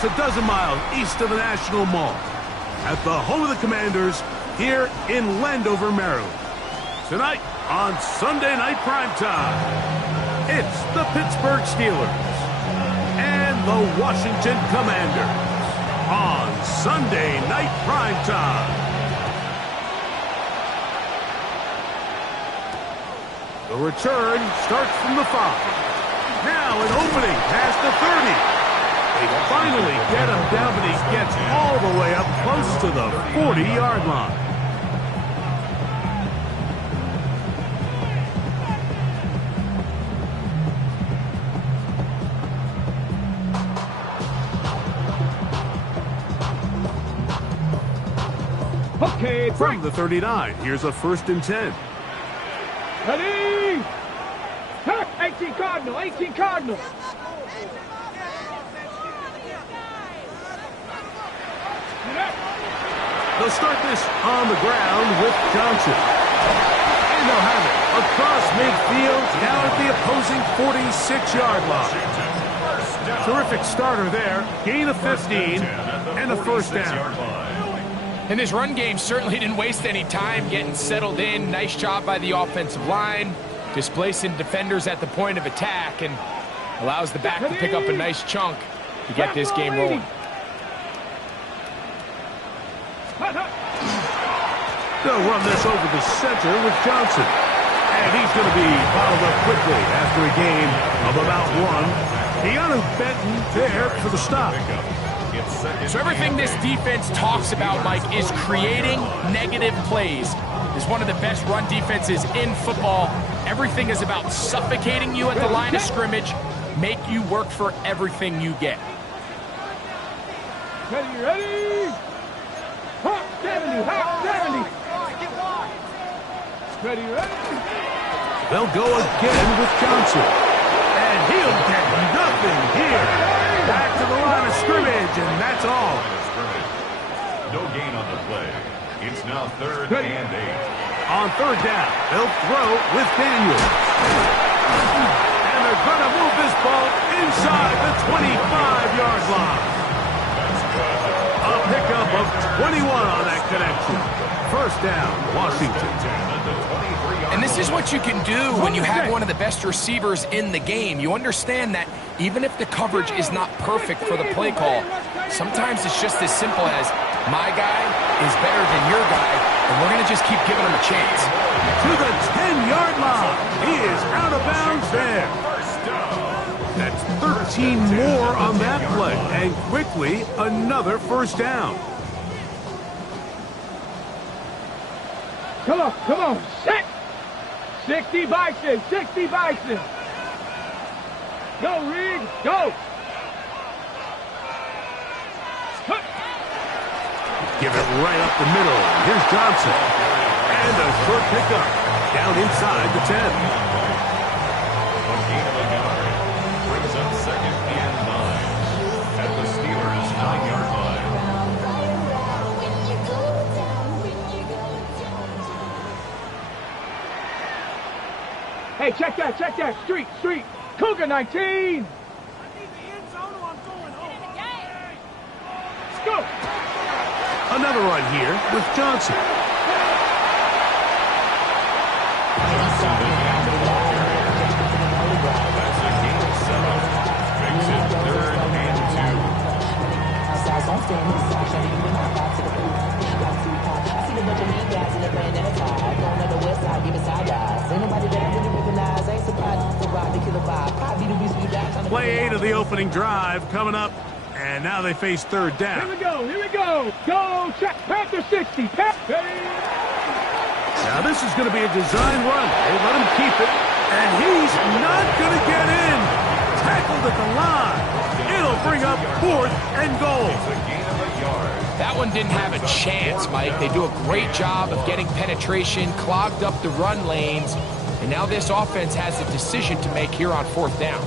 A dozen miles east of the National Mall, at the home of the Commanders, here in Landover, Maryland. Tonight on Sunday Night Primetime, it's the Pittsburgh Steelers and the Washington Commanders on Sunday Night Primetime. The return starts from the 5. Now an opening past the 30. They finally get him down, but he gets all the way up close to the 40-yard line. Okay, from the 39, here's a 1st and 10. Ready? 18 Cardinal, 18 Cardinal. They'll start this on the ground with Johnson. And they'll have it across midfield, down at the opposing 46-yard line. Terrific starter there. Gain of 15 and a 1st down. And this run game certainly didn't waste any time getting settled in. Nice job by the offensive line, displacing defenders at the point of attack, and allows the back to pick up a nice chunk to get this game rolling. They'll run this over the center with Johnson. And he's going to be fouled up quickly after a gain of about 1. Deanu Benton there for the stop. So everything this defense talks about, Mike, is creating negative plays. It's one of the best run defenses in football. Everything is about suffocating you at the line of scrimmage, make you work for everything you get. Ready? Hop 70, hop 70. Ready? They'll go again with Johnson. And he'll get nothing here. Back to the line of scrimmage, and that's all. No gain on the play. It's now 3rd and 8. On 3rd down, they'll throw with Daniels. And they're going to move this ball inside the 25-yard line. A pickup of 21 on that connection. 1st down, Washington. And this is what you can do when you have one of the best receivers in the game. You understand that even if the coverage is not perfect for the play call, sometimes it's just as simple as my guy is better than your guy, and we're going to just keep giving him a chance. To the 10-yard line. He is out of bounds there. That's 13 more on that play, and quickly another 1st down. Come on, set. 60 Bison, 60 Bison. Go, Reed, go. Give it right up the middle. Here's Johnson. And a short pickup down inside the 10. A gain of a yard brings up 2nd and 9 at the Steelers' 9-yard line. Hey, check that. Street. Cougar 19. Let's go. Another run here with Johnson. That's a gain of 7. Makes it 3rd and 2. Play 8 of the opening drive coming up. And now they face 3rd down. Here we go. Go, check. Panther 60. Now this is going to be a design run. They let him keep it. And he's not going to get in. Tackled at the line. It'll bring up 4th and goal. That one didn't have a chance, Mike. They do a great job of getting penetration, clogged up the run lanes, and now this offense has a decision to make here on 4th down.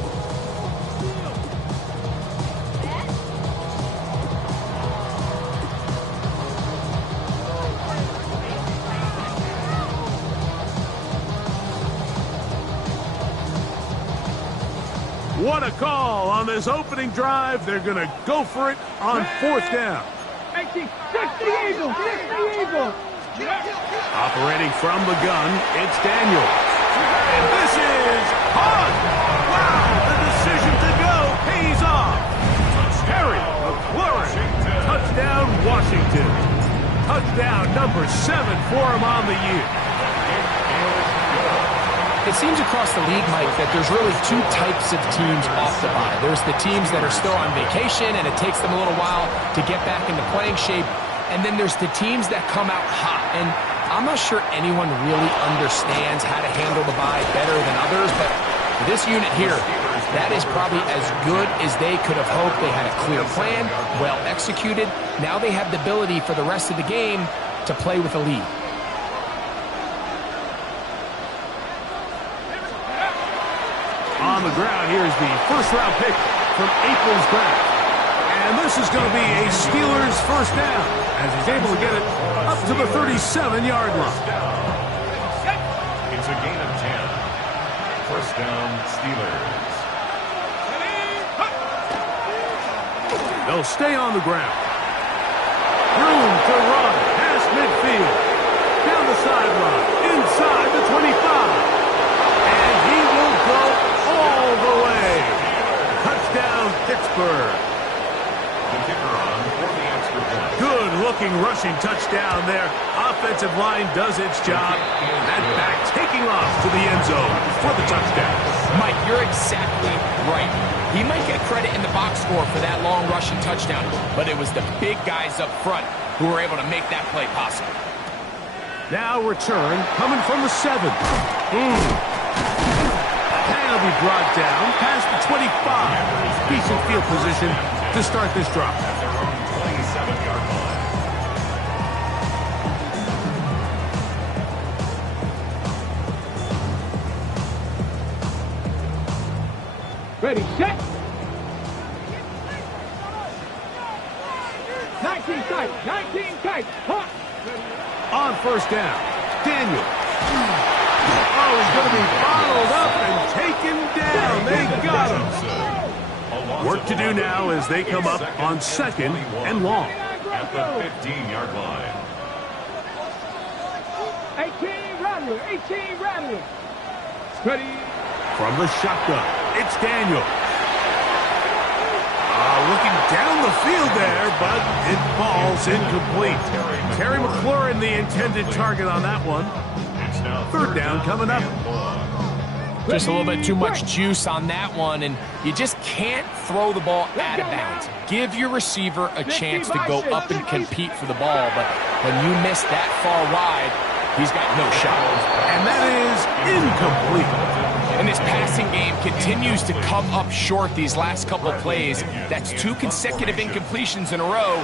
What a call on this opening drive. They're going to go for it on 4th down. 60 Eagles, 60 Eagles. Operating from the gun, it's Daniels. And this is on. Wow, the decision to go pays off. Terry McLaurin, touchdown Washington. Touchdown number 7 for him on the year. It seems across the league, Mike, that there's really 2 types of teams off the bye. There's the teams that are still on vacation, and it takes them a little while to get back into playing shape. And then there's the teams that come out hot. And I'm not sure anyone really understands how to handle the bye better than others, but for this unit here, that is probably as good as they could have hoped. They had a clear plan, well executed. Now they have the ability for the rest of the game to play with a lead. On the ground, here's the first-round pick from April's draft. And this is going to be a Steelers first down as he's able to get it up to the 37-yard line. It's a gain of 10. First down, Steelers. They'll stay on the ground. Room to run past midfield. Down the sideline. Inside the 25. And he will go all the way. Touchdown, Pittsburgh. The kicker on for the extra point. Good-looking rushing touchdown there. Offensive line does its job. And back taking off to the end zone for the touchdown. Mike, you're exactly right. He might get credit in the box score for that long rushing touchdown, but it was the big guys up front who were able to make that play possible. Now return coming from the 7. And he'll be brought down past the 25. Decent field position to start this drive. 27-yard line. Ready, set. 19 tight, 19 tight. Hot. On first down, Daniel. Oh, he's going to be bottled up and taken down. They got him. Work to do now as they come up on 2nd and long. At the 15-yard line. 18 Rattler, 18 Rattler. Ready. From the shotgun, it's Daniel. Looking down the field there, but it falls incomplete. Terry McLaurin, the intended target on that one. 3rd down coming up. Just a little bit too much juice on that one, and you just can't throw the ball out of bounds. Give your receiver a chance to go up and compete for the ball, but when you miss that far wide, he's got no shot. And that is incomplete. And this passing game continues to come up short these last couple plays. That's 2 consecutive incompletions in a row.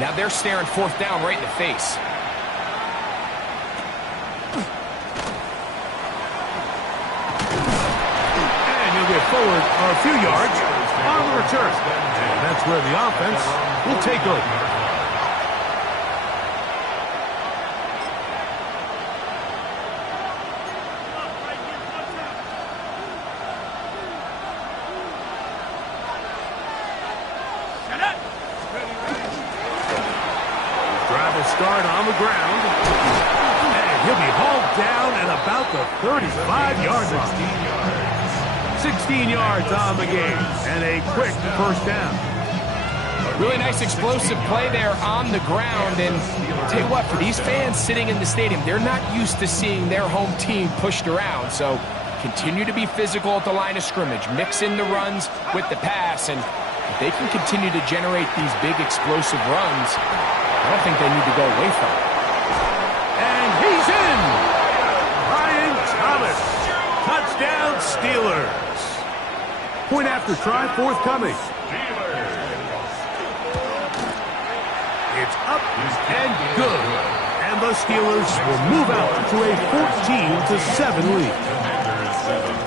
Now they're staring 4th down right in the face. And he'll get forward a few yards on the return. And that's where the offense will take over. Start on the ground, and he'll be hauled down at about the 35-yard line. 16 yards on the game, and a quick first down. Really nice explosive play there on the ground, and I'll tell you what, for these fans sitting in the stadium, they're not used to seeing their home team pushed around, so continue to be physical at the line of scrimmage, mix in the runs with the pass, and if they can continue to generate these big explosive runs, I don't think they need to go away from it. And he's in! Brian Thomas. Touchdown, Steelers. Point after try forthcoming. It's up and good. And the Steelers will move out to a 14-7 lead.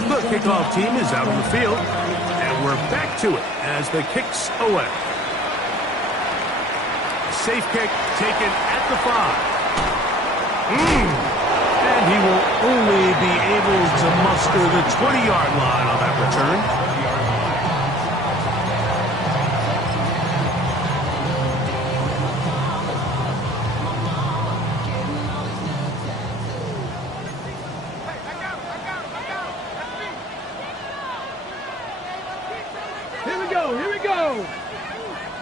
The kickoff team is out on the field. And we're back to it as the kick's away. Safe kick taken at the 5. And he will only be able to muster the 20-yard line on that return.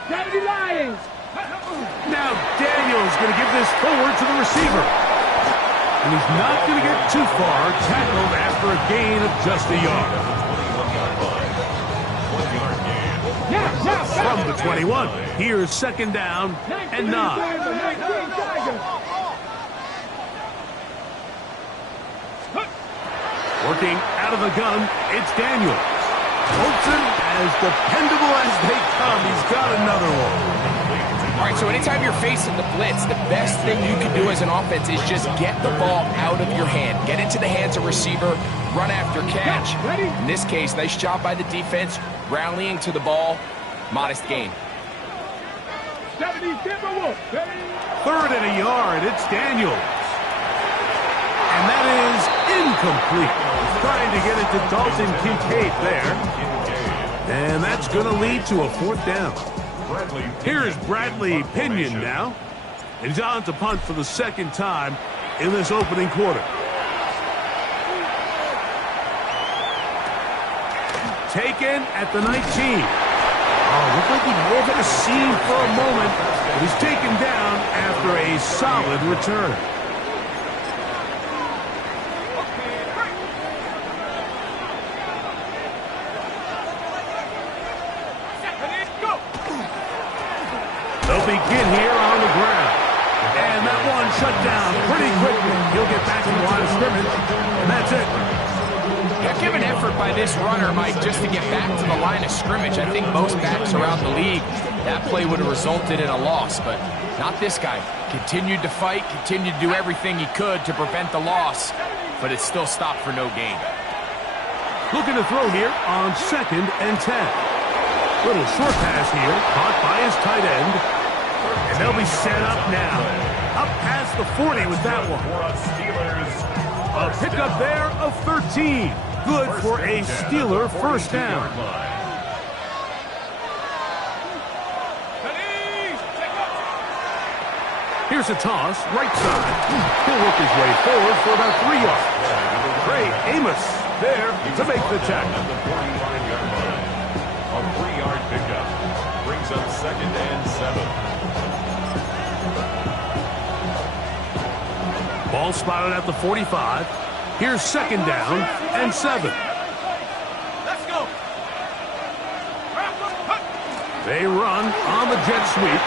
70 Lions. Now Daniel's going to give this forward to the receiver. And he's not going to get too far, tackled after a gain of just a yard. From the 21, here's second down and 9. Working out of the gun, it's Daniels. Olsen, as dependable as they come, he's got another one. All right, so anytime you're facing the blitz, the best thing you can do as an offense is just get the ball out of your hand. Get into the hands of receiver, run after catch. In this case, nice job by the defense, rallying to the ball. Modest gain. 70 Timberwolves. Third and a yard, it's Daniels. And that is incomplete. He's trying to get it to Dalton Kincaid there. And that's going to lead to a fourth down. Here's Bradley Pinion now. And he's on to punt for the second time in this opening quarter. Taken at the 19. Oh, looked like he may have hit a seam for a moment, but he's taken down after a solid return. They'll begin here on the ground. And that one shut down pretty quickly. He'll get back to the line of scrimmage, and that's it. Heck of an effort by this runner, Mike, just to get back to the line of scrimmage. I think most backs around the league, that play would have resulted in a loss, but not this guy. Continued to fight, continued to do everything he could to prevent the loss, but it still stopped for no gain. Looking to throw here on 2nd and 10. Little short pass here, caught by his tight end. And they'll be set up now. Up past the 40 with that one. A pickup there of 13. Good for a Steeler first down. Here's a toss, right side. He'll work his way forward for about 3 yards. Trey Amos there to make the tackle. A 3-yard pickup brings up 2nd and 7. Ball spotted at the 45. Here's 2nd down and 7. Let's go. They run on the jet sweep.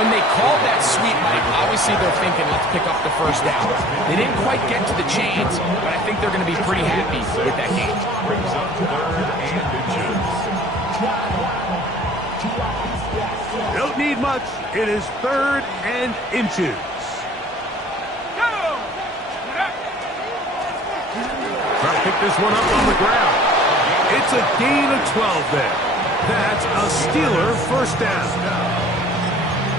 When they called that sweep, Mike, obviously they're thinking, let's pick up the first down. They didn't quite get to the chains, but I think they're going to be pretty happy with that game. Brings up 3rd and inches. Don't need much. It is 3rd and inches. Try to pick this one up on the ground. It's a gain of 12 there. That's a Steeler first down.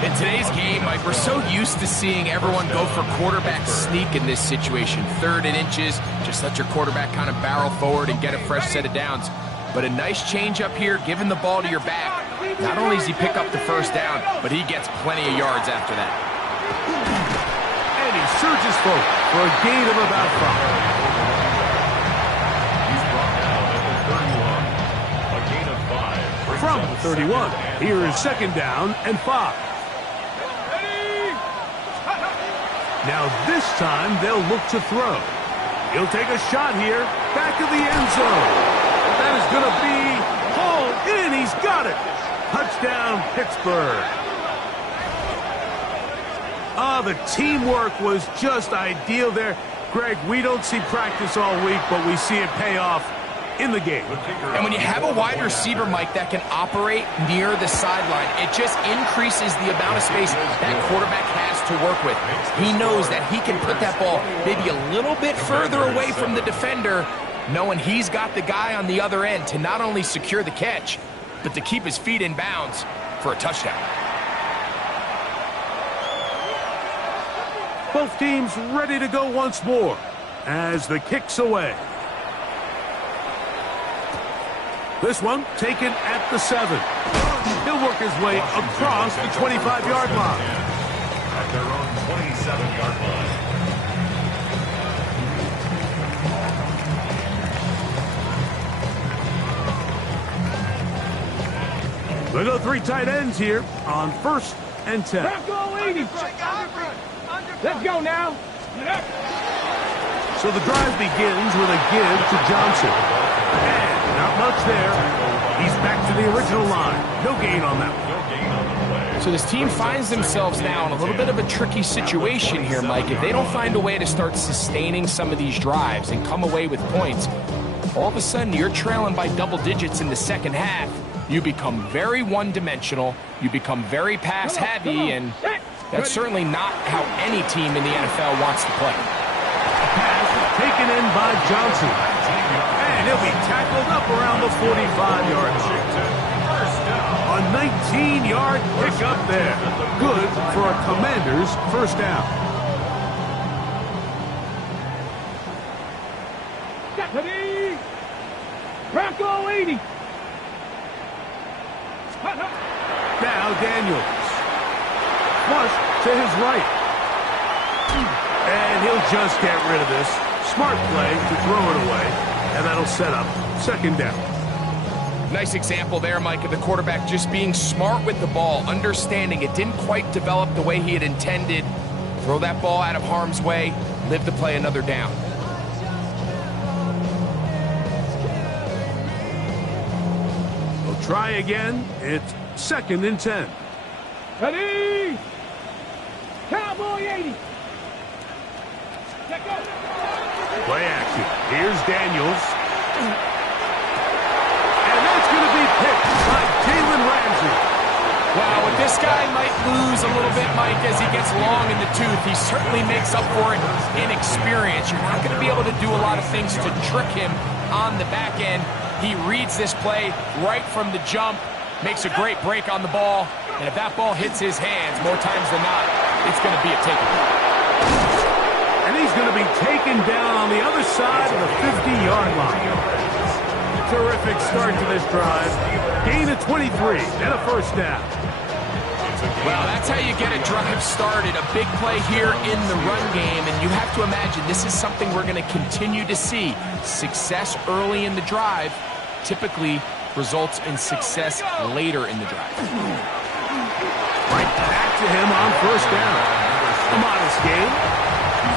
In today's game, Mike, we're so used to seeing everyone go for quarterback sneak in this situation. 3rd and inches, just let your quarterback kind of barrel forward and get a fresh set of downs. But a nice change up here, giving the ball to your back. Not only does he pick up the first down, but he gets plenty of yards after that. And he surges forward for a gain of about 5. He's brought down at the 31. A gain of 5. From the 31, here is 2nd down and 5. Now this time they'll look to throw. He'll take a shot here, back of the end zone. That is going to be hauled in. He's got it. Touchdown, Pittsburgh. The teamwork was just ideal there. Greg, we don't see practice all week, but we see it pay off in the game. And when you have a wide receiver, Mike, that can operate near the sideline, it just increases the amount of space that quarterback has to work with. He knows that he can put that ball maybe a little bit further away from the defender, knowing he's got the guy on the other end to not only secure the catch, but to keep his feet in bounds for a touchdown. Both teams ready to go once more as the kick's away. This one taken at the 7. He'll work his way across the 25-yard line. At their own 27-yard line. We'll go 3 tight ends here on 1st and 10. Go 80. Let's go now. So the drive begins with a give to Johnson. And not much there. He's back to the original line. No gain on that one. So this team finds themselves now in a little bit of a tricky situation here, Mike. If they don't find a way to start sustaining some of these drives and come away with points, all of a sudden you're trailing by double digits in the second half. You become very one-dimensional. You become very pass-heavy, and that's certainly not how any team in the NFL wants to play. Pass taken in by Johnson. And he'll be tackled up around the 45-yard line. A 19-yard pickup there. Good for a Commanders first down. Deputy! Bronco 80! Now Daniels. Flush to his right. And he'll just get rid of this. Smart play to throw it away. And that'll set up 2nd down. Nice example there, Mike, of the quarterback just being smart with the ball, understanding it didn't quite develop the way he had intended. Throw that ball out of harm's way, live to play another down. We'll try again. It's 2nd and 10. Ready! Cowboy 80! Play action. Here's Daniels. And that's going to be picked by Jalen Ramsey. Wow, what this guy might lose a little bit, Mike, as he gets long in the tooth, he certainly makes up for it in experience. You're not going to be able to do a lot of things to trick him on the back end. He reads this play right from the jump, makes a great break on the ball, and if that ball hits his hands more times than not, it's going to be a takeaway. And he's going to be taken down on the other side of the 50-yard line. Terrific start to this drive. Gain of 23 and a first down. Well, that's how you get a drive started. A big play here in the run game, and you have to imagine this is something we're going to continue to see. Success early in the drive typically results in success later in the drive. Right back to him on first down. A modest gain.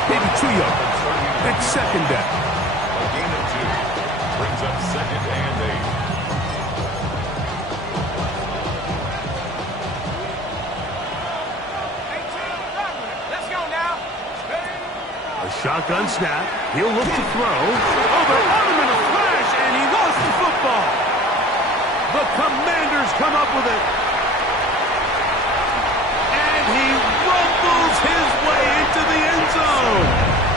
Maybe 2 yards. It's 2nd down. A gain of 2 brings up 2nd and 8. Let's go now. A shotgun snap. He'll look to throw. Oh, they're on him in a flash, and he lost the football. The Commanders come up with it. And he rumbles his way into the end zone.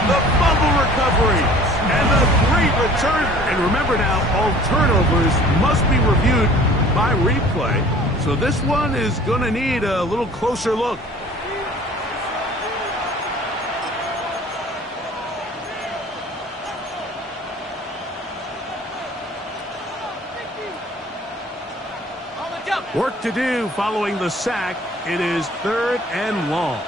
The fumble recovery and the great return. And remember now, all turnovers must be reviewed by replay. So this one is going to need a little closer look. Work to do following the sack. It is 3rd and long.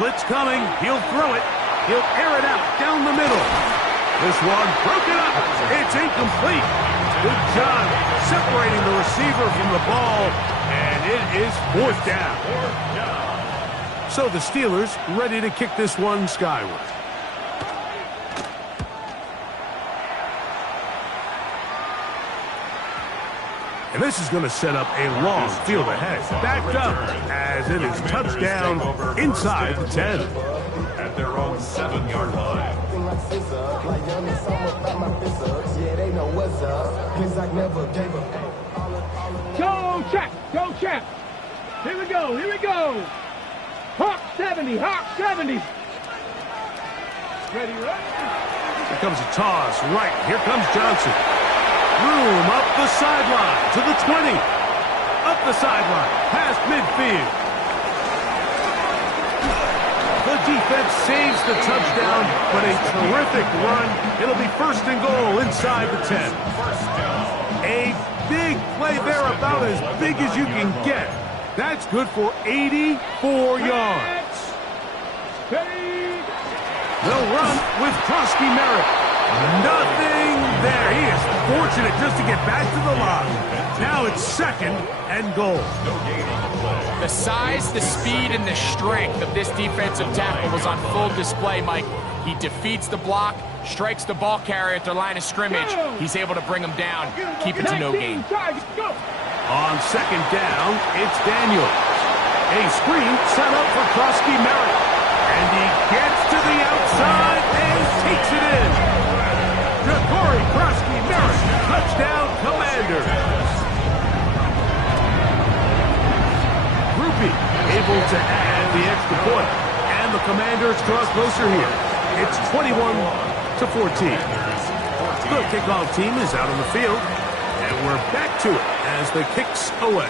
Blitz coming. He'll throw it. He'll air it out down the middle. This one broken up. It's incomplete. Good job separating the receiver from the ball. And it is 4th down. So the Steelers ready to kick this one skyward. And this is going to set up a long field ahead. Backed up as it is touchdown inside the 10. At their own 7-yard line. Go, check. Go, check. Here we go. Here we go. Hawk 70. Hawk 70. Ready, ready. Here comes a toss. Right. Here comes Johnson. Room up the sideline to the 20. Up the sideline, past midfield. The defense saves the touchdown, but a terrific run. It'll be 1st and goal inside the 10. A big play there, about as big as you can get. That's good for 84 yards. They'll run with Krosky Merritt. Nothing there. He is fortunate just to get back to the line. Now it's 2nd and goal. The size, the speed, and the strength of this defensive tackle was on full display, Mike. He defeats the block, strikes the ball carrier at their line of scrimmage. He's able to bring him down, keep it to no gain. On 2nd down, it's Daniels. A screen set up for Krusky Merritt. And he gets to the outside and takes it in. Corey Krusky Merritt, touchdown Commanders. Rupi able to add the extra point. And the Commanders draw closer here. It's 21-14. The kickoff team is out on the field. And we're back to it as the kicks away.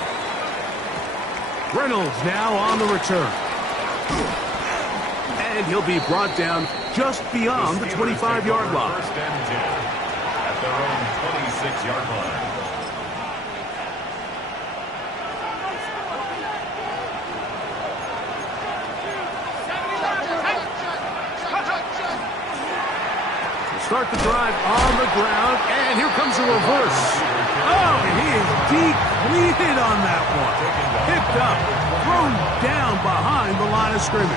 Reynolds now on the return. And he'll be brought down just beyond the 25-yard line. First and 10 at their own 26-yard line. Start the drive on the ground, and here comes a reverse. Oh, he is depleted on that one. Picked up, thrown down behind the line of scrimmage.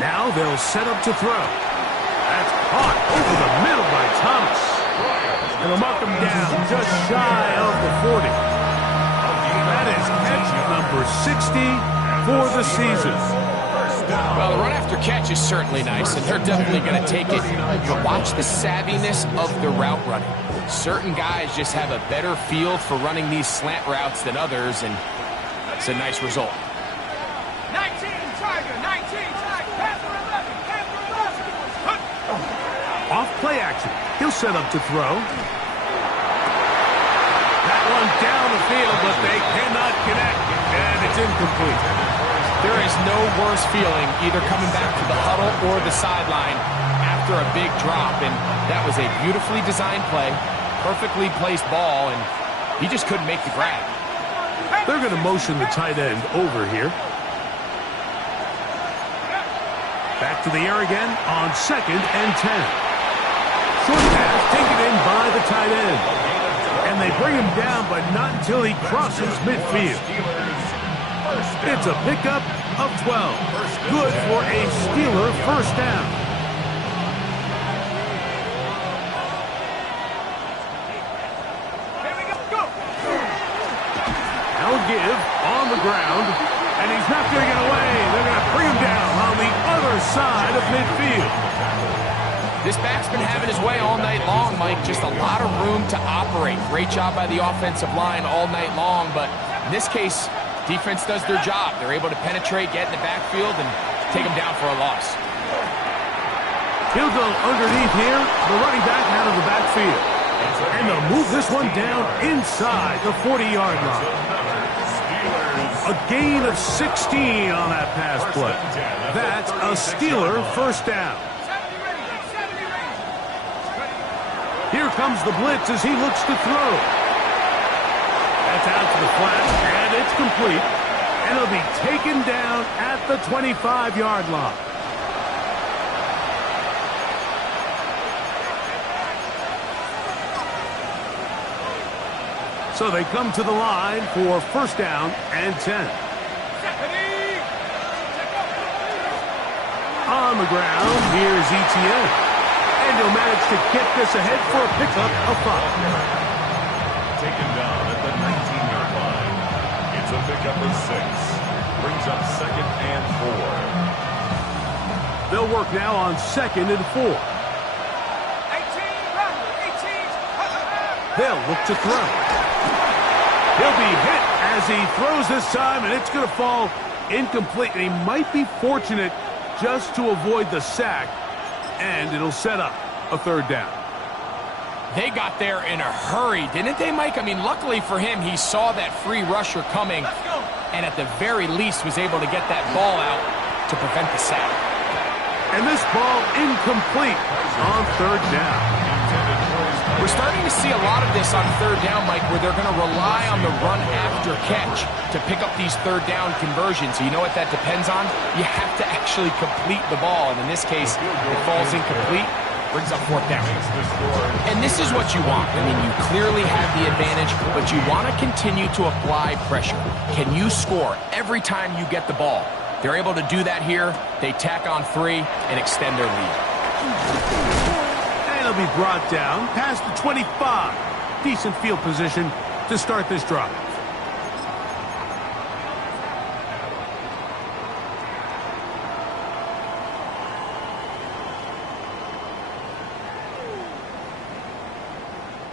Now they'll set up to throw. That's caught over the middle by Thomas. And they'll mark him down just shy of the 40. That is catch number 60 for the season. Well, the run after catch is certainly nice, and they're definitely going to take it. But watch the savviness of the route running. Certain guys just have a better feel for running these slant routes than others, and it's a nice result. 19, Tiger, 19, Tiger, Panther 11, Panther 11. Off play action. He'll set up to throw. That one down the field, but they cannot connect, and it's incomplete. There is no worse feeling either coming back to the huddle or the sideline after a big drop, and that was a beautifully designed play, perfectly placed ball, and he just couldn't make the grab. They're going to motion the tight end over here. Back to the air again on 2nd and 10. Short pass taken in by the tight end. And they bring him down, but not until he crosses midfield. It's a pickup of 12. Good for a Steeler first down. Here we go. Now give on the ground, and he's not going to get away. They're going to bring him down on the other side of midfield. This back's been having his way all night long, Mike. Just a lot of room to operate. Great job by the offensive line all night long, but in this case, defense does their job. They're able to penetrate, get in the backfield, and take him down for a loss. He'll go underneath here, the running back out of the backfield. And they'll move this one down inside the 40-yard line. A gain of 16 on that pass play. That's a Steeler first down. Here comes the blitz as he looks to throw. That's out to the flat, and it's complete. And it'll be taken down at the 25-yard line. So they come to the line for first down and 10. On the ground, here's Etienne. And he'll manage to get this ahead for a pickup of 5. Taken down at the 19-yard line. It's a pickup of 6. Brings up 2nd and 4. They'll work now on 2nd and 4. 18. They'll look to throw. He'll be hit as he throws this time, and it's going to fall incomplete. And he might be fortunate just to avoid the sack. And it'll set up a third down. They got there in a hurry, didn't they, Mike? I mean, luckily for him, he saw that free rusher coming and at the very least was able to get that ball out to prevent the sack. And this ball incomplete on third down. We're starting to see a lot of this on third down, Mike, where they're going to rely on the run after catch to pick up these third down conversions. So you know what that depends on? You have to actually complete the ball. And in this case, it falls incomplete, brings up fourth down. And this is what you want. I mean, you clearly have the advantage, but you want to continue to apply pressure. Can you score every time you get the ball? They're able to do that here. They tack on 3 and extend their lead. And he'll be brought down past the 25. Decent field position to start this drive.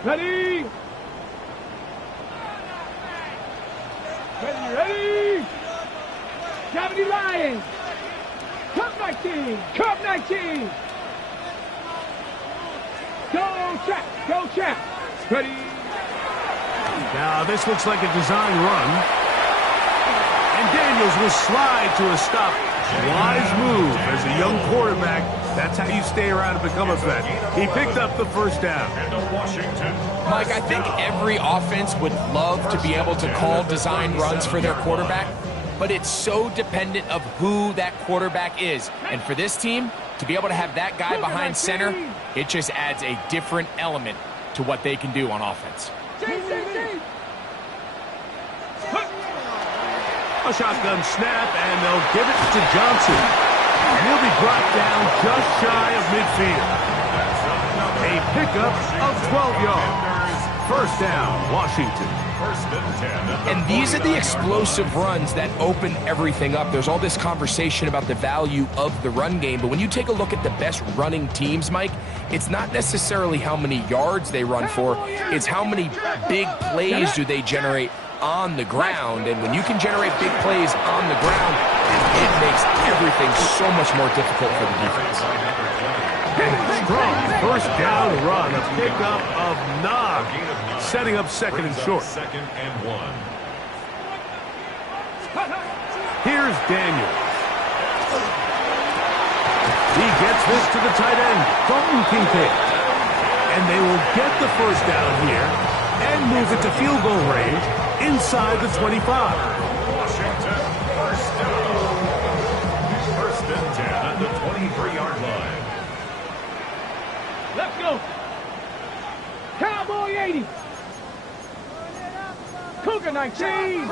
Ready? Ready? 70 Lions. Cup 19. Cup 19. Go check. Ready? Now this looks like a design run. And Daniels will slide to a stop. Wise move as a young quarterback. That's how you stay around and become a vet. He picked up the first down. Mike, I think every offense would love to be able to call design runs for their quarterback, but it's so dependent of who that quarterback is. And for this team, to be able to have that guy behind center, it just adds a different element to what they can do on offense. A shotgun snap, and they'll give it to Johnson. And he'll be brought down just shy of midfield. A pickup of 12 yards. First down, Washington. And these are the explosive runs that open everything up. There's all this conversation about the value of the run game, but when you take a look at the best running teams, Mike, it's not necessarily how many yards they run for, it's how many big plays do they generate on the ground. And when you can generate big plays on the ground, it makes everything so much more difficult for the defense. Strong first down run, a pickup of 9, setting up second and short. Here's Daniels. He gets this to the tight end, Dalton Kincaid. And they will get the first down here and move it to field goal range inside the 25. Washington, first down. First and 10 at the 23-yard line. Let's go. Cowboy 80. Cougar 19.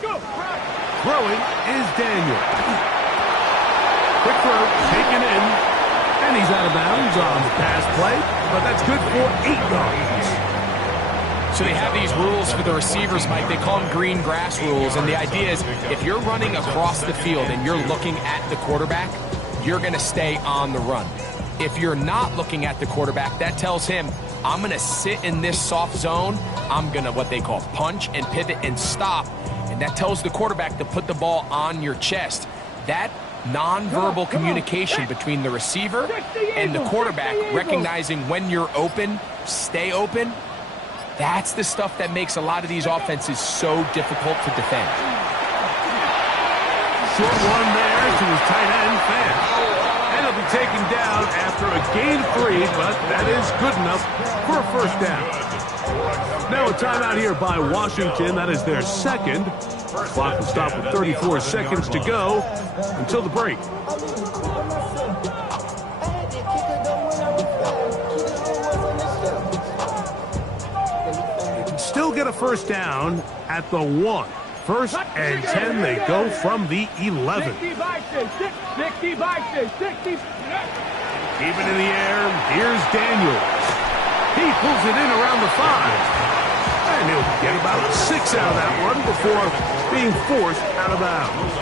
Go. Throwing is Daniel. Quick throw, taken in, and he's out of bounds on the pass play, but that's good for 8 yards. So they have these rules for the receivers, Mike. They call them green grass rules, and the idea is if you're running across the field and you're looking at the quarterback, you're going to stay on the run. If you're not looking at the quarterback, that tells him, I'm going to sit in this soft zone. I'm going to what they call punch and pivot and stop. And that tells the quarterback to put the ball on your chest. That nonverbal communication between the receiver and the quarterback, recognizing when you're open, stay open, that's the stuff that makes a lot of these offenses so difficult to defend. Short one there to his tight end, Fan. And he'll be taken down after a gain of 3, but that is good enough for a first down. Now a timeout here by Washington. That is their second. Clock will stop with 34 seconds to go until the break. They can still get a first down at the 1. First and 10, they go from the 11. 60 by 60. Even in the air, here's Daniels. He pulls it in around the 5. And he'll get about 6 out of that one before being forced out of bounds.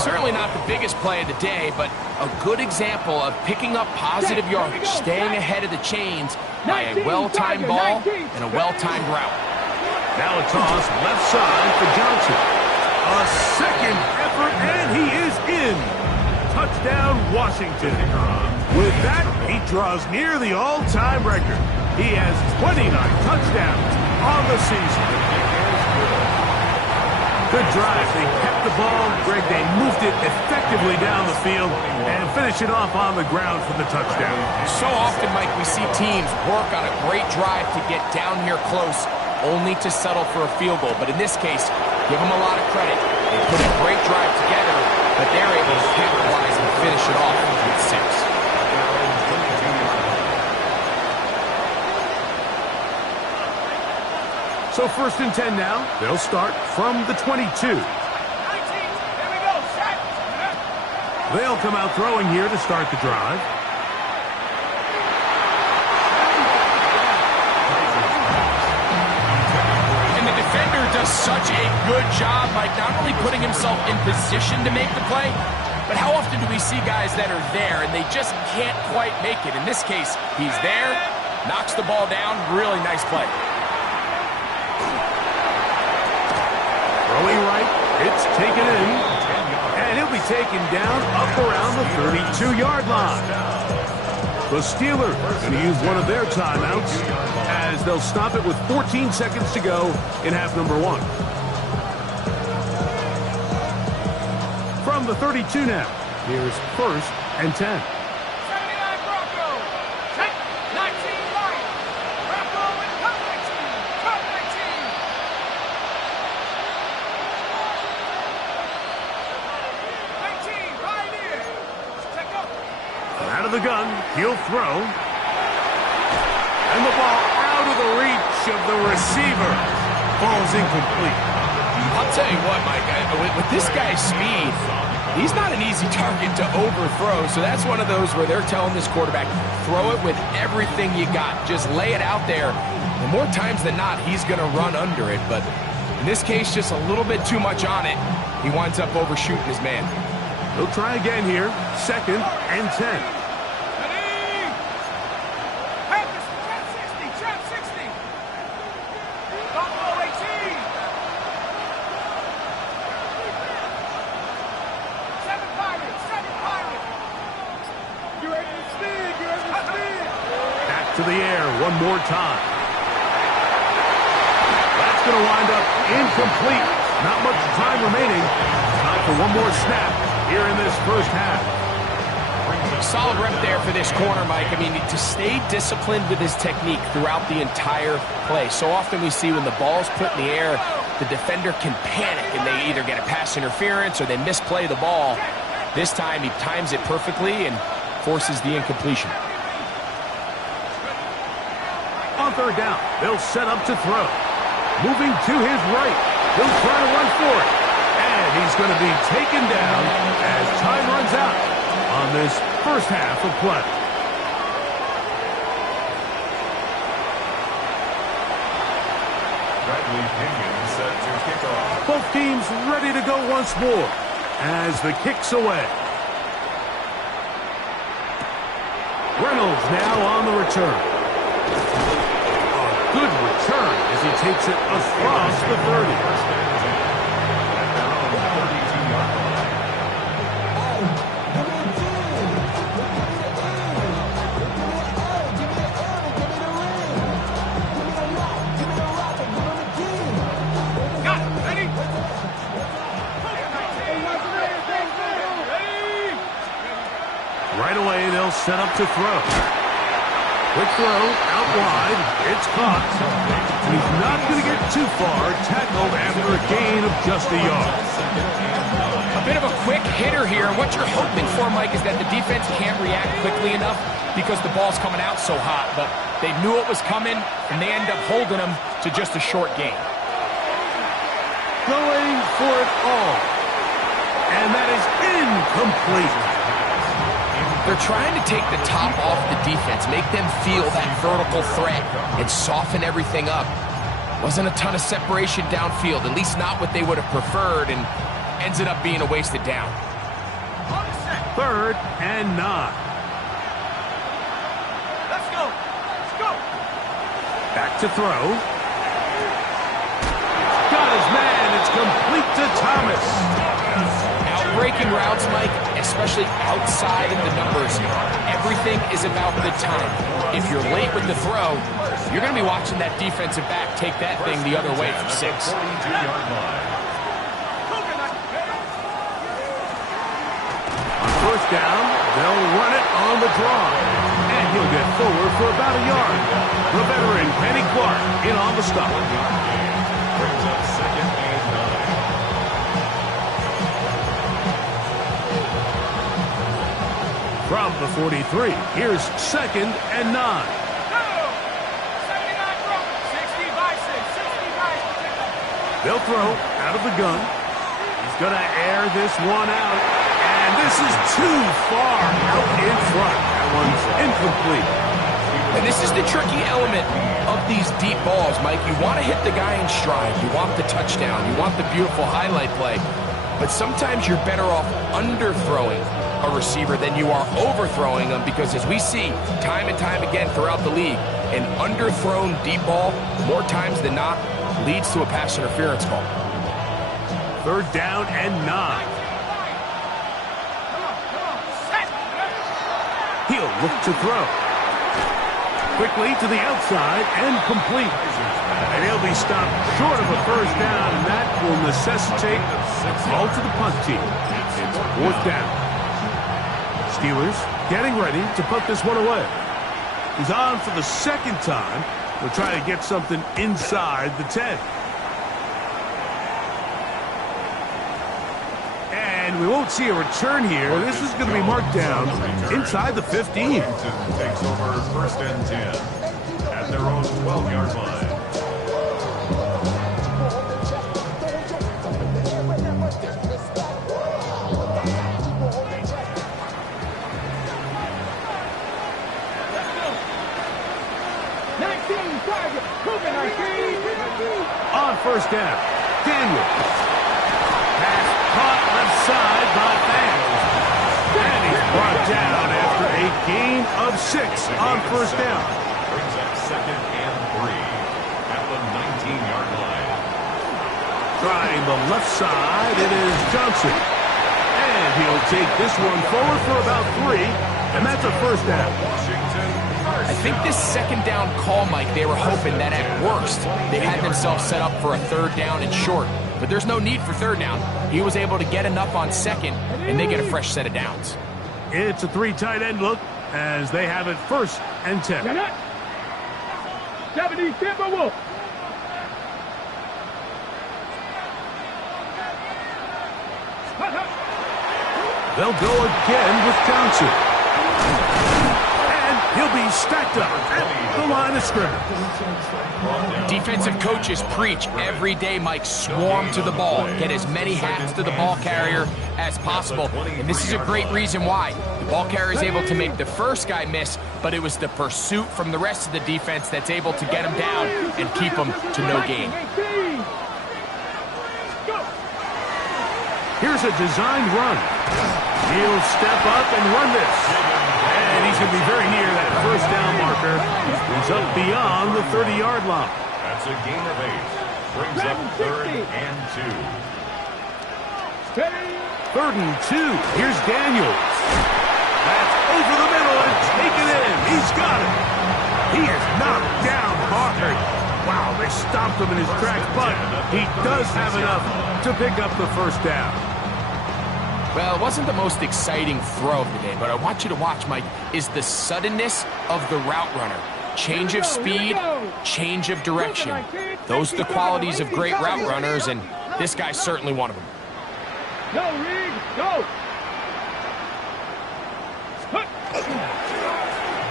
Certainly not the biggest play of the day, but a good example of picking up positive yardage, staying ahead of the chains by a well-timed ball and a well-timed route. Now a toss left side for Johnson. A second effort, and he is in. Touchdown, Washington. With that, he draws near the all-time record. He has 29 touchdowns on the season. Good drive. They kept the ball. Greg, they moved it effectively down the field and finish it off on the ground for the touchdown. So often, Mike, we see teams work on a great drive to get down here close, only to settle for a field goal. But in this case, give them a lot of credit. They put a great drive together, but they're able to capitalize and finish it off with 6. So 1st and 10 now. They'll start from the 22. They'll come out throwing here to start the drive. And the defender does such a good job, Mike, not only putting himself in position to make the play, but how often do we see guys that are there and they just can't quite make it? In this case, he's there, knocks the ball down, really nice play. Throwing right, it's taken in, and he'll be taken down up around the 32-yard line. The Steelers going to use one of their timeouts as they'll stop it with 14 seconds to go in half number 1. From the 32 now, here's 1st and 10. Out of the gun, he'll throw. And the ball out of the reach of the receiver. Ball's incomplete. I'll tell you what, Mike, with this guy's speed, he's not an easy target to overthrow. So that's one of those where they're telling this quarterback, throw it with everything you got. Just lay it out there. And more times than not, he's going to run under it. But in this case, just a little bit too much on it. He winds up overshooting his man. He'll try again here. 2nd and 10. To the air one more time. That's going to wind up incomplete. Not much time remaining. Time for one more snap here in this first half. Solid rep there for this corner, Mike. I mean, to stay disciplined with his technique throughout the entire play. So often we see when the ball's put in the air, the defender can panic and they either get a pass interference or they misplay the ball. This time he times it perfectly and forces the incompletion. On 3rd down, they'll set up to throw. Moving to his right. He'll try to run for it. And he's going to be taken down as time runs out on this first half of play. Set to kick off. Both teams ready to go once more as the kick's away. Reynolds now on the return. Good return as he takes it across the 30. Right away, they'll set up to throw. Quick throw, out wide, it's caught. And he's not going to get too far, tackled after a gain of just a yard. A bit of a quick hitter here. What you're hoping for, Mike, is that the defense can't react quickly enough because the ball's coming out so hot. But they knew it was coming, and they end up holding him to just a short gain. Going for it all. And that is incomplete. They're trying to take the top off the defense, make them feel that vertical threat, and soften everything up. Wasn't a ton of separation downfield, at least not what they would have preferred, and ends it up being a wasted down. 3rd and 9. Let's go. Let's go. Back to throw. Got his man. It's complete to Thomas. Breaking routes, Mike, especially outside of the numbers, everything is about the time. If you're late with the throw, you're going to be watching that defensive back take that thing the other way from 6. first down. They'll run it on the draw. And he'll get forward for about a yard. The veteran, Penny Clark, in on the stop. Brings up second and 9. From the 43, here's second and 9. They'll throw out of the gun. He's going to air this one out. And this is too far out in front. That one's incomplete. And this is the tricky element of these deep balls, Mike. You want to hit the guy in stride. You want the touchdown. You want the beautiful highlight play. But sometimes you're better off underthrowing a receiver than you are overthrowing them, because as we see time and time again throughout the league, an underthrown deep ball, more times than not, leads to a pass interference call. Third down and 9. He'll look to throw. Quickly to the outside and complete. And he'll be stopped short of a first down, and that will necessitate a call to the punt team. It's fourth down. Steelers getting ready to put this one away. He's on for the second time. We'll try to get something inside the 10. And we won't see a return here. This is going to be marked down inside the 15. Takes over first and 10 at their own 12-yard line. On first down, Daniel. Pass caught left side by Fans. And he's brought down after a gain of 6 on first down. Brings up second and 3 at the 19-yard line. Trying the left side, it is Johnson. And he'll take this one forward for about 3, and that's a first down. I think this second down call, Mike, they were hoping that at worst they had themselves set up for a third down and short. But there's no need for third down. He was able to get enough on second, and they get a fresh set of downs. It's a 3 tight end look as they have it first and 10. 70 Timberwolf. They'll go again with Johnson. And he'll be stacked up at the line of scrimmage. Defensive coaches preach every day, Mike, swarm to the ball. Get as many hats to the ball carrier as possible. And this is a great reason why. The ball carrier is able to make the first guy miss, but it was the pursuit from the rest of the defense that's able to get him down and keep him to no gain. Here's a designed run. He'll step up and run this. And he's going to be very near that first down marker. He's up beyond the 30-yard line. That's a gain of 8. Brings up third and 2. Third and 2. Here's Daniels. That's over the middle and taken in. He's got it. He is knocked down hard. Wow, they stopped him in his tracks, but he does have enough to pick up the first down. Well, it wasn't the most exciting throw of the day, but I want you to watch, Mike, is the suddenness of the route runner. Change of speed, change of direction. Those are the qualities of great route runners, and this guy's certainly one of them. Go, Reed, go!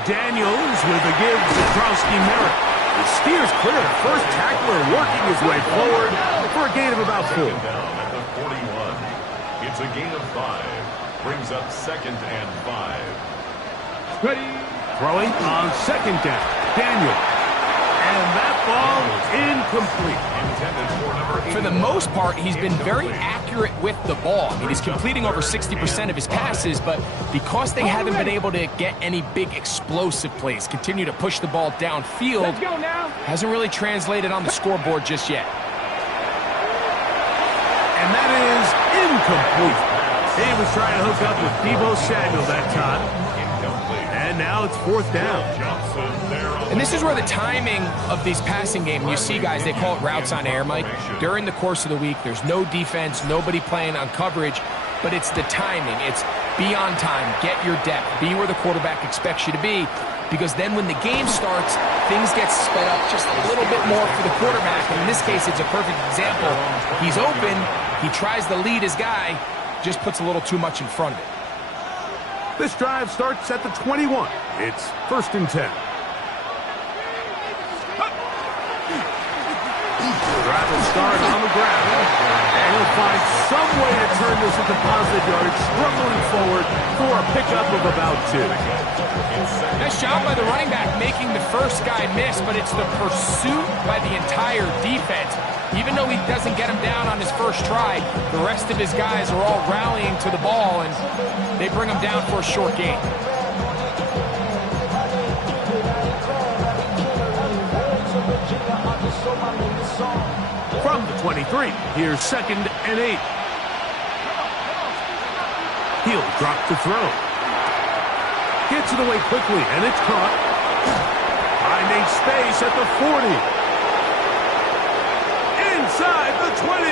Daniels with a give to Krowski-Merritt. He steers clear. First tackler working his way forward for a gain of about 4. Down at the 41. It's a gain of 5. Brings up second and 5. Ready? Throwing on second down. Daniel. And that ball incomplete. Intended for number 8. For the most part, he's been very accurate with the ball. I mean, he's completing over 60% of his passes, but because they haven't been able to get any big explosive plays, continue to push the ball downfield, Let's go now. hasn't really translated on the scoreboard just yet. And that is incomplete. He was trying to hook up with Deebo Samuel that time. And now it's fourth down. And this is where the timing of these passing games, you see guys, they call it routes on air, Mike. During the course of the week, there's no defense, nobody playing on coverage, but it's the timing. It's be on time, get your depth, be where the quarterback expects you to be, because then when the game starts, things get sped up just a little bit more for the quarterback. And in this case, it's a perfect example. He's open, he tries to lead his guy, just puts a little too much in front of it. This drive starts at the 21. It's 1st and 10. Drive will start on the ground, and he'll find some way to turn this into positive yards, struggling forward for a pickup of about 2. Nice job by the running back making the first guy miss, but it's the pursuit by the entire defense. Even though he doesn't get him down on his first try, the rest of his guys are all rallying to the ball, and they bring him down for a short gain. From the 23, here's 2nd and 8. He'll drop to throw. Gets it away quickly, and it's caught. Finding space at the 40. Inside the 20.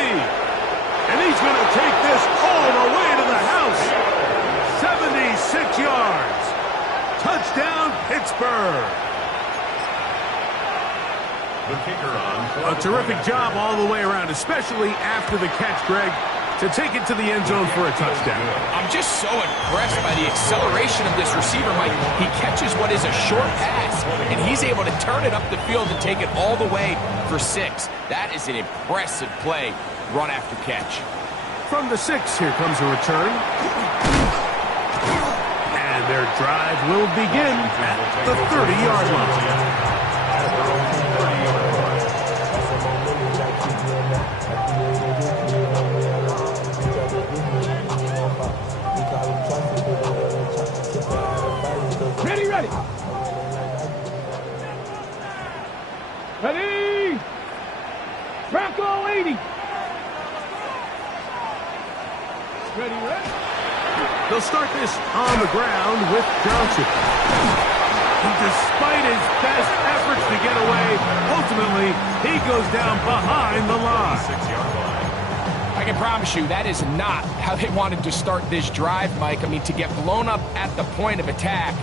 And he's going to take this all the way to the house. 76 yards. Touchdown, Pittsburgh. The kicker on. A terrific job all the way around, especially after the catch, Greg, to take it to the end zone for a touchdown. I'm just so impressed by the acceleration of this receiver, Mike. He catches what is a short pass, and he's able to turn it up the field and take it all the way for 6. That is an impressive play, run after catch. From the 6, here comes a return. And their drive will begin at the 30-yard line. Ready! Bronco 80! Ready? They'll start this on the ground with Johnson. Despite his best efforts to get away, ultimately, he goes down behind the line. 6-yard line. I can promise you that is not how they wanted to start this drive, Mike. I mean, to get blown up at the point of attack,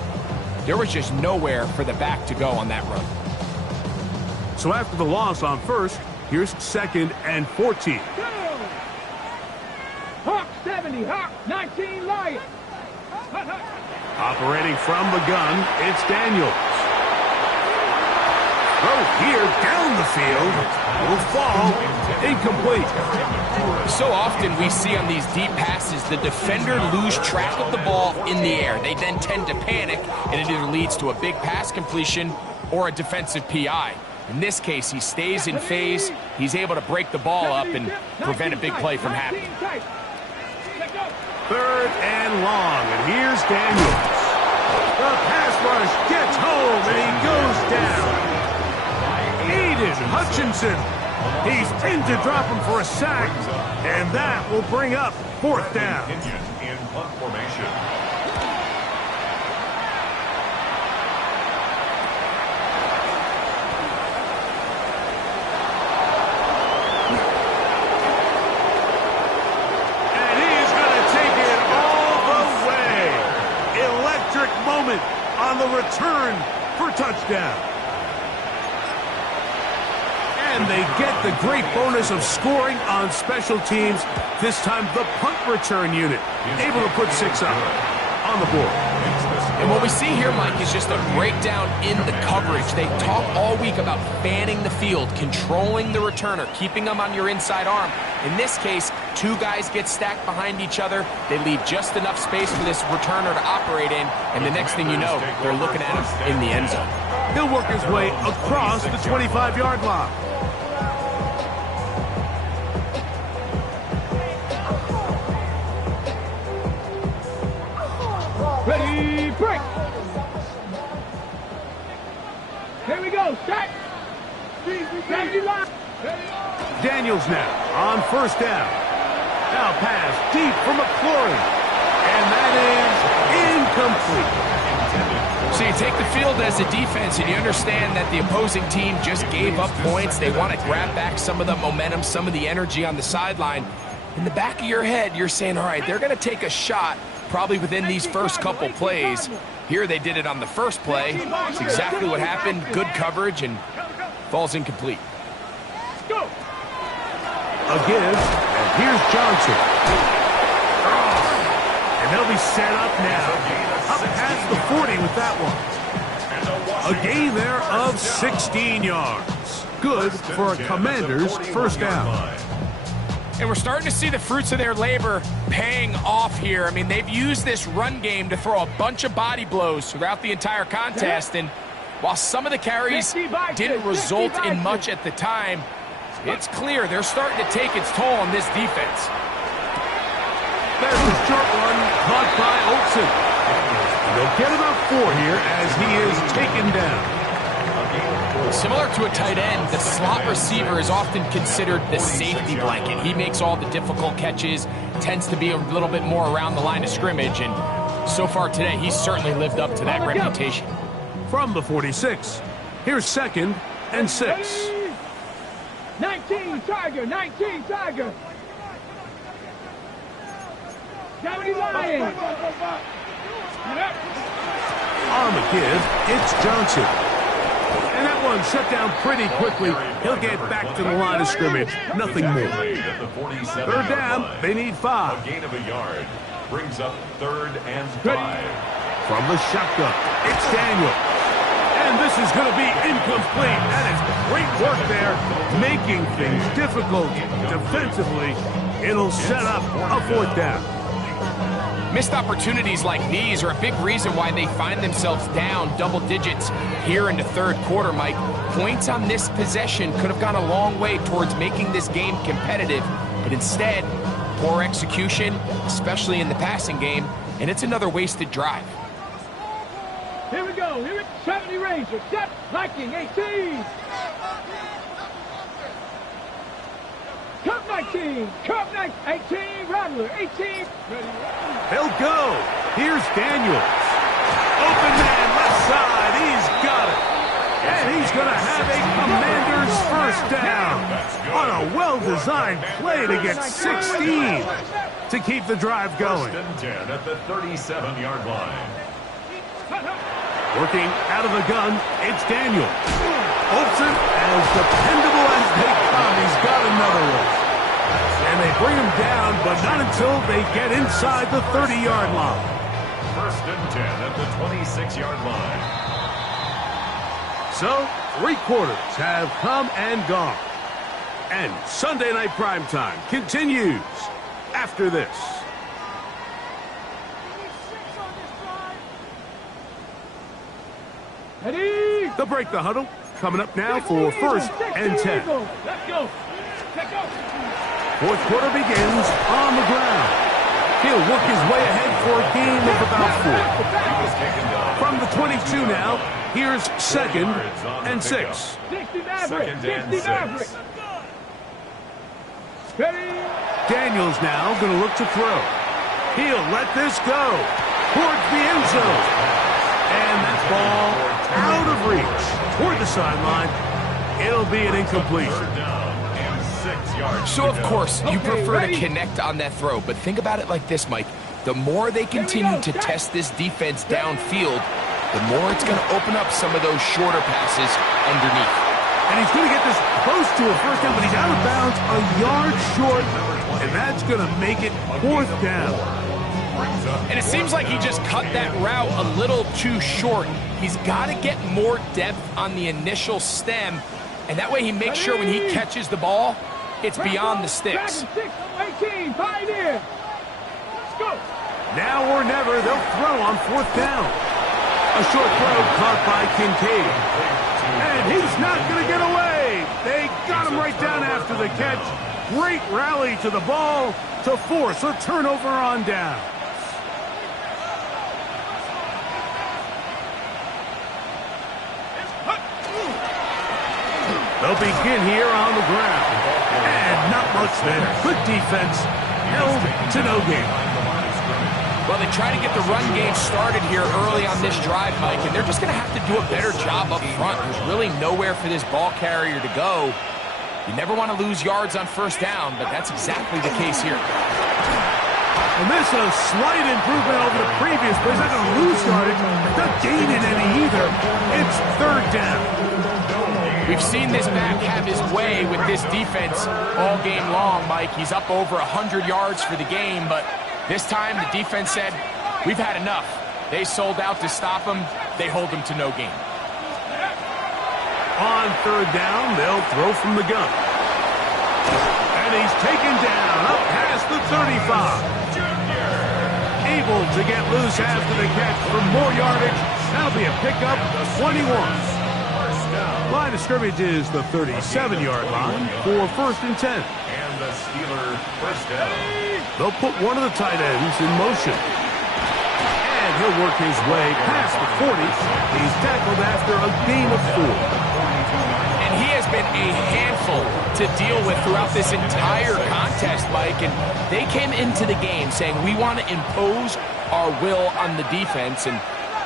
there was just nowhere for the back to go on that run. So after the loss on 1st, here's 2nd and 14. Go! Hawk 70, Hawk 19, Lion. Operating from the gun, it's Daniels. Throw here down the field. Will fall. Incomplete. So often we see on these deep passes, the defender lose track of the ball in the air. They then tend to panic, and it either leads to a big pass completion or a defensive PI. In this case, he stays in phase. He's able to break the ball up and prevent a big play from happening. 3rd and long, and here's Daniels. The pass rush gets home, and he goes down. Aiden Hutchinson. He's in to drop him for a sack, and that will bring up 4th down. In punt formation. On the return for touchdown. And they get the great bonus of scoring on special teams. This time the punt return unit able to put 6 up on the board. And what we see here, Mike, is just a breakdown in the coverage. They talk all week about fanning the field, controlling the returner, keeping them on your inside arm. In this case, 2 guys get stacked behind each other. They leave just enough space for this returner to operate in, and the next thing you know, they're looking at him in the end zone. He'll work his way across the 25-yard line. Ready, break! Here we go, set! Daniels now on 1st down. Now pass deep for McLaurin. And that is incomplete. So you take the field as a defense and you understand that the opposing team just gave up points. They want to grab back some of the momentum, some of the energy on the sideline. in the back of your head, you're saying, all right, they're going to take a shot probably within these first couple plays. Here they did it on the first play. It's exactly what happened. Good coverage and falls incomplete. A give, and here's Johnson. And they'll be set up now. Up past the 40 with that one. A gain there of 16 yards. Good for a Commander's first down. And we're starting to see the fruits of their labor paying off here. I mean, they've used this run game to throw a bunch of body blows throughout the entire contest. And while some of the carries didn't result in much at the time, it's clear they're starting to take its toll on this defense. There's a short one caught by Olsen. They'll get about 4 here as he is taken down. Similar to a tight end, the slot receiver is often considered the safety blanket. He makes all the difficult catches, tends to be a little bit more around the line of scrimmage, and so far today, he's certainly lived up to that reputation. From the 46, here's 2nd and 6. 19 Tiger, 19 Tiger. Downey Lion. On the give, it's Johnson. And that one shut down pretty quickly. He'll get back to the line of scrimmage. Nothing more. 3rd down, they need 5. A gain of a yard brings up 3rd and 5. From the shotgun, it's Daniel. And this is going to be incomplete. That is great work there, making things difficult defensively. It'll set up a 4th down. Missed opportunities like these are a big reason why they find themselves down double digits here in the 3rd quarter, Mike. Points on this possession could have gone a long way towards making this game competitive, but instead, poor execution, especially in the passing game, and it's another wasted drive. Here we go. Here it's 70 Ranger. Step Viking 18. Cup 19. Cup 18. Rattler 18. They'll go. Here's Daniels. Open man left side. He's got it. And he's going to have a Commander's first down on a well-designed play to get 16 to keep the drive going. 1st and 10 at the 37-yard line. Working out of the gun, it's Daniel. Olsen, as dependable as they come, he's got another one. And they bring him down, but not until they get inside the 30-yard line. 1st and 10 at the 26-yard line. So, 3 quarters have come and gone. And Sunday Night Primetime continues after this. Ready? They'll break the huddle. Coming up now for 1st and 10. Let's go. Let's go. 4th quarter begins on the ground. He'll work his way ahead for a gain of about 4. From the 22 now, here's 2nd and 6. 60 Maverick. 2nd and 60 Maverick. 6. Ready? Daniels now going to look to throw. He'll let this go towards the end zone. And that ball out of reach toward the sideline. It'll be an incomplete. 3rd down and 6 yards. So, of course, you prefer to connect on that throw, but think about it like this, Mike. The more they continue to test this defense downfield, the more it's going to open up some of those shorter passes underneath. And he's going to get this close to a first down, but he's out of bounds a yard short, and that's going to make it 4th down. And it seems like he just cut that route a little too short. He's got to get more depth on the initial stem, and that way he makes sure when he catches the ball, it's beyond the sticks. 18, Pioneer. Let's go. Now or never, they'll throw on 4th down. A short throw caught by Kincaid. And he's not going to get away. They got him right down after the catch. Great rally to the ball to force a turnover on down. They'll begin here on the ground. And not much there. Good defense. Held to no gain. Well, they try to get the run game started here early on this drive, Mike, and they're just going to have to do a better job up front. There's really nowhere for this ball carrier to go. You never want to lose yards on first down, but that's exactly the case here. And this is a slight improvement over the previous play. He's not going to lose yardage, not gaining any either. It's third down. We've seen this back have his way with this defense all game long, Mike. He's up over 100 yards for the game, but this time the defense said, we've had enough. They sold out to stop him. They hold him to no gain. On third down, they'll throw from the gun. And he's taken down up past the 35. Able to get loose after the catch for more yardage. That'll be a pickup, 21. Line of scrimmage is the 37-yard line for first and 10. And the Steelers first down. They'll put one of the tight ends in motion. And he'll work his way past the 40. He's tackled after a gain of 4. And he has been a handful to deal with throughout this entire contest, Mike. And they came into the game saying, we want to impose our will on the defense. And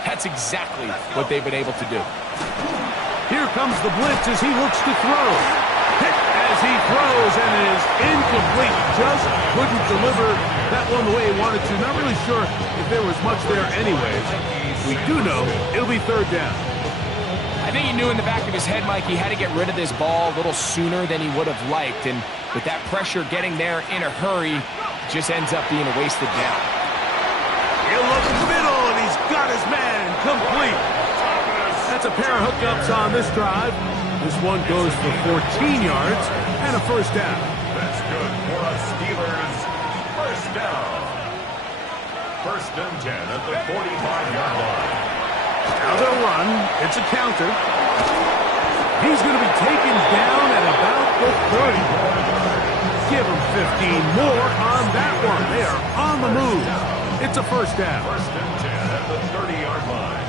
that's exactly what they've been able to do. Here comes the blitz as he looks to throw. Hit as he throws, and it is incomplete. Just couldn't deliver that one the way he wanted to. Not really sure if there was much there anyways. We do know it'll be third down. I think he knew in the back of his head, Mike, he had to get rid of this ball a little sooner than he would have liked. And with that pressure getting there in a hurry, it just ends up being a wasted down. He'll look in the middle, and he's got his man complete. That's a pair of hookups on this drive. This one goes for 14 yards and a first down. That's good for a Steelers first down. First and 10 at the 45-yard line. Now they'll run. It's a counter. He's going to be taken down at about the 30. Give him 15 more on that one. They are on the move. It's a first down. First and 10 at the 30-yard line.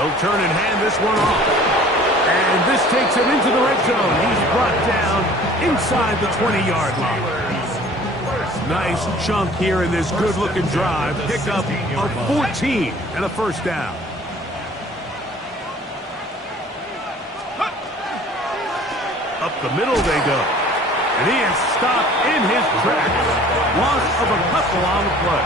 They'll turn and hand this one off. And this takes him into the red zone. He's brought down inside the 20-yard line. Nice chunk here in this good-looking drive. Pickup of 14 and a first down. Up the middle they go. And he is stopped in his tracks. Loss of a couple on the play.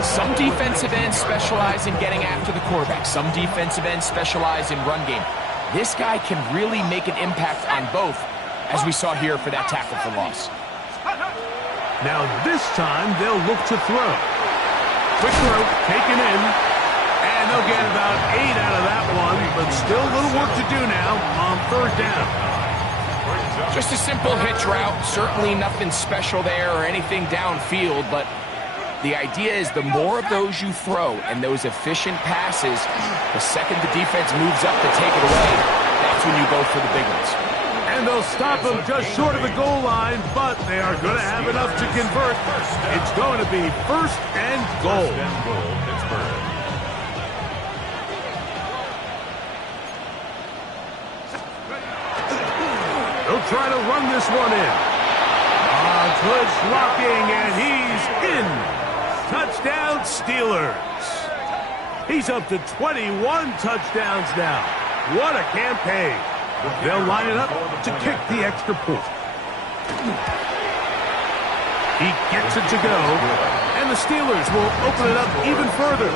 Some defensive ends specialize in getting after the quarterback. Some defensive ends specialize in run game. This guy can really make an impact on both, as we saw here for that tackle for loss. Now this time they'll look to throw. Quick throw, taken in. And they'll get about 8 out of that one, but still a little work to do now on third down. Just a simple hitch route. Certainly nothing special there or anything downfield, but the idea is the more of those you throw and those efficient passes, the second the defense moves up to take it away, that's when you go for the big ones. And they'll stop him just short of the goal line, but they are going to have enough to convert. It's going to be first and goal. Pittsburgh. They'll try to run this one in. Good blocking, and he's in. Touchdown, Steelers. He's up to 21 touchdowns now. What a campaign. They'll line it up to kick the extra point. He gets it to go, and the Steelers will open it up even further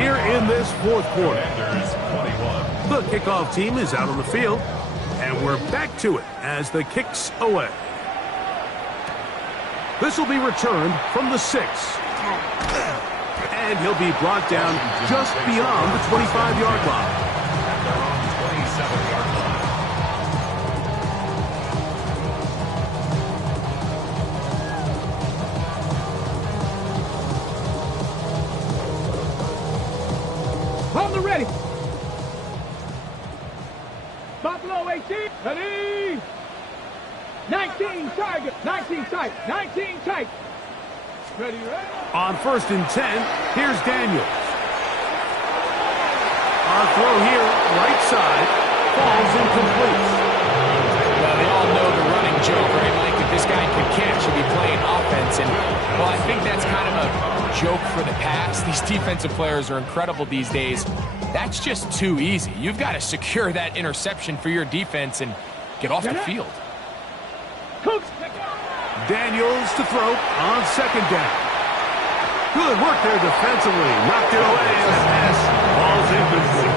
here in this fourth quarter. The kickoff team is out on the field, and we're back to it as the kick's away. This will be returned from the 6. And he'll be brought down just beyond the 25-yard line. At their own 27-yard line. On the ready. Buffalo 18. Ready. 19 target. 19 tight. 19 tight. Ready, ready. On first and 10, here's Daniels. Our throw here, right side, falls incomplete. Well, they all know the running joke, right, Mike? If this guy could catch, he'd be playing offense. defense. And, well, I think that's kind of a joke for the past. These defensive players are incredible these days. That's just too easy. You've got to secure that interception for your defense and get off the field. Daniels to throw on second down. Good work there defensively. Knocked it away, and the pass falls incomplete.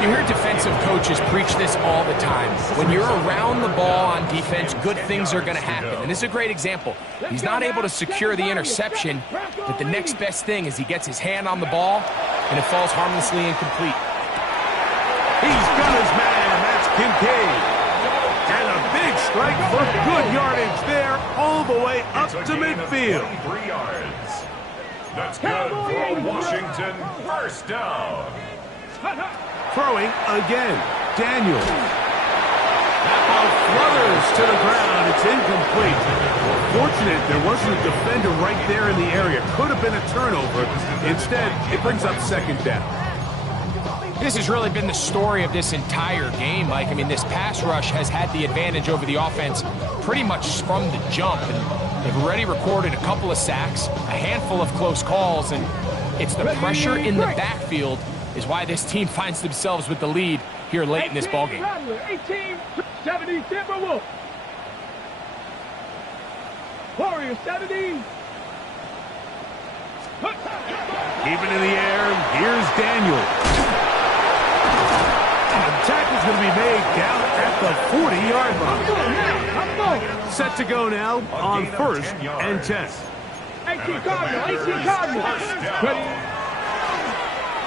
You hear defensive coaches preach this all the time. When you're around the ball on defense, good things are going to happen. And this is a great example. He's not able to secure the interception, but the next best thing is he gets his hand on the ball, and it falls harmlessly incomplete. He's got his man. That's Kincaid. And a big strike for good yardage there all the way up to midfield. 3 yards. That's good for Washington. First down. Throwing again. Daniels. That ball flutters to the ground. It's incomplete. Fortunate there wasn't a defender right there in the area. Could have been a turnover. Instead, it brings up second down. This has really been the story of this entire game, Mike. I mean, this pass rush has had the advantage over the offense pretty much from the jump. And they've already recorded a couple of sacks, a handful of close calls, and it's the pressure in the backfield is why this team finds themselves with the lead here late in this ballgame. 18-70 Timberwolves. Warriors 70. Keeping in the air, here's Daniel. The tackle's going to be made down at the 40-yard line. Set to go now on first and 10. 18 Cardinals.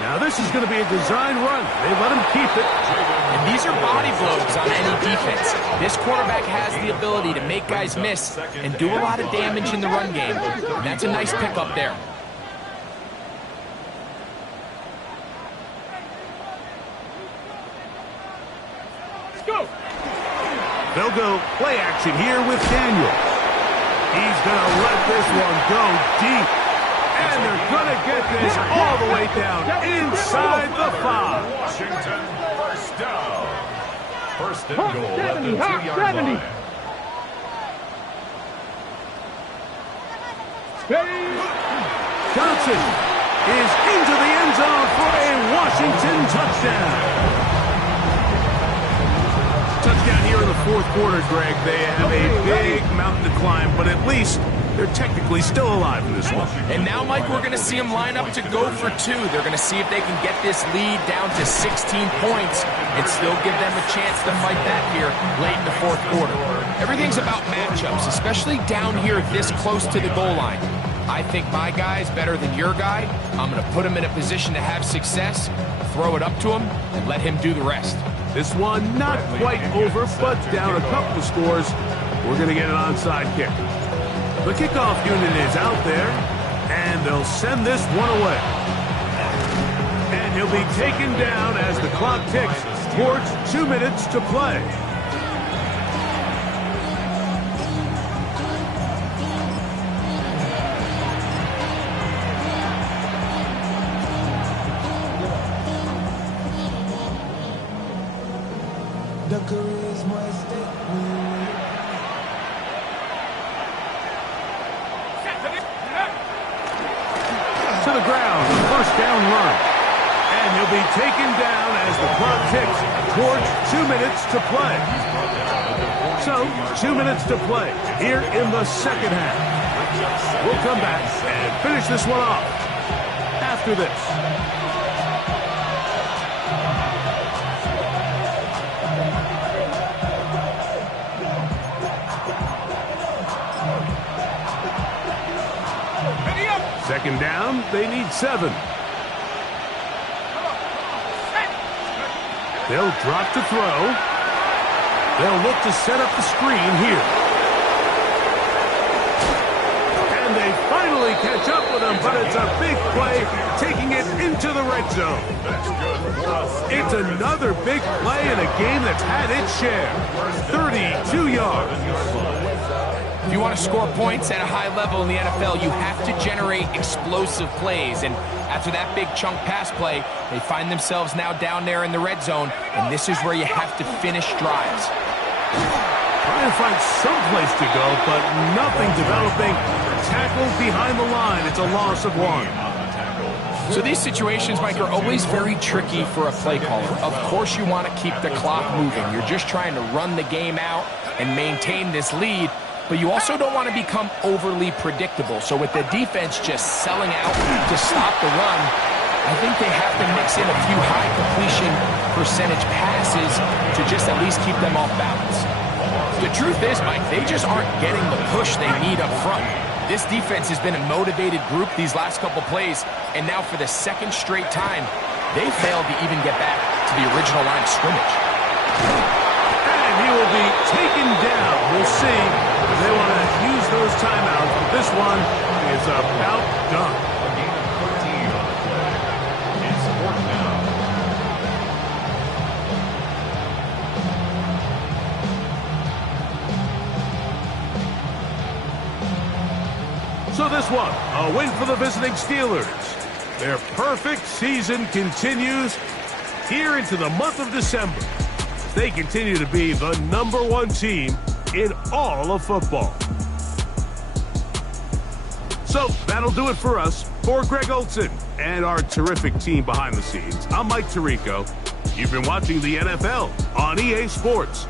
Now this is going to be a design run. They let him keep it. And these are body blows on any defense. This quarterback has the ability to make guys miss and do a lot of damage in the run game. And that's a nice pickup there. They'll go play action here with Daniel. He's going to let this one go deep. And they're going to get this all the way down inside the 5. Washington, first down. First and goal at the 2-yard line. Johnson is into the end zone for a Washington touchdown. Touchdown here in the fourth quarter, Greg. They have a big mountain to climb, but at least they're technically still alive in this one. And now, Mike, we're going to see them line up to go for 2. They're going to see if they can get this lead down to 16 points and still give them a chance to fight that here late in the fourth quarter. Everything's about matchups, especially down here this close to the goal line. I think my guy's better than your guy. I'm going to put him in a position to have success, throw it up to him, and let him do the rest. This one not quite over, but down a couple of scores. We're going to get an onside kick. The kickoff unit is out there, and they'll send this one away. And he'll be taken down as the clock ticks towards 2 minutes to play. To the ground, first down run. And he'll be taken down as the clock ticks towards 2 minutes to play. So, 2 minutes to play here in the second half. We'll come back and finish this one off after this. Second down, they need 7. They'll drop to throw. They'll look to set up the screen here. And they finally catch up with him, but it's a big play, taking it into the red zone. It's another big play in a game that's had its share. 32 yards. If you want to score points at a high level in the NFL, you have to generate explosive plays. And after that big chunk pass play, they find themselves now down there in the red zone, and this is where you have to finish drives. Trying trying to find some place to go, but nothing developing. Tackled behind the line. It's a loss of 1. So these situations, Mike, are always very tricky for a play caller. Of course you want to keep the clock moving. You're just trying to run the game out and maintain this lead, but you also don't want to become overly predictable. So with the defense just selling out to stop the run, I think they have to mix in a few high completion percentage passes to just at least keep them off balance. The truth is, Mike, they just aren't getting the push they need up front. This defense has been a motivated group these last couple plays, and now for the second straight time, they failed to even get back to the original line of scrimmage. And he will be taken down. We'll see if they want to use those timeouts, but this one is about done. A gain of 13 on the play. It's 4th down. So this one, a win for the visiting Steelers. Their perfect season continues here into the month of December. They continue to be the #1 team in all of football. So that'll do it for us. For Greg Olson and our terrific team behind the scenes, I'm Mike Tirico. You've been watching the NFL on EA Sports.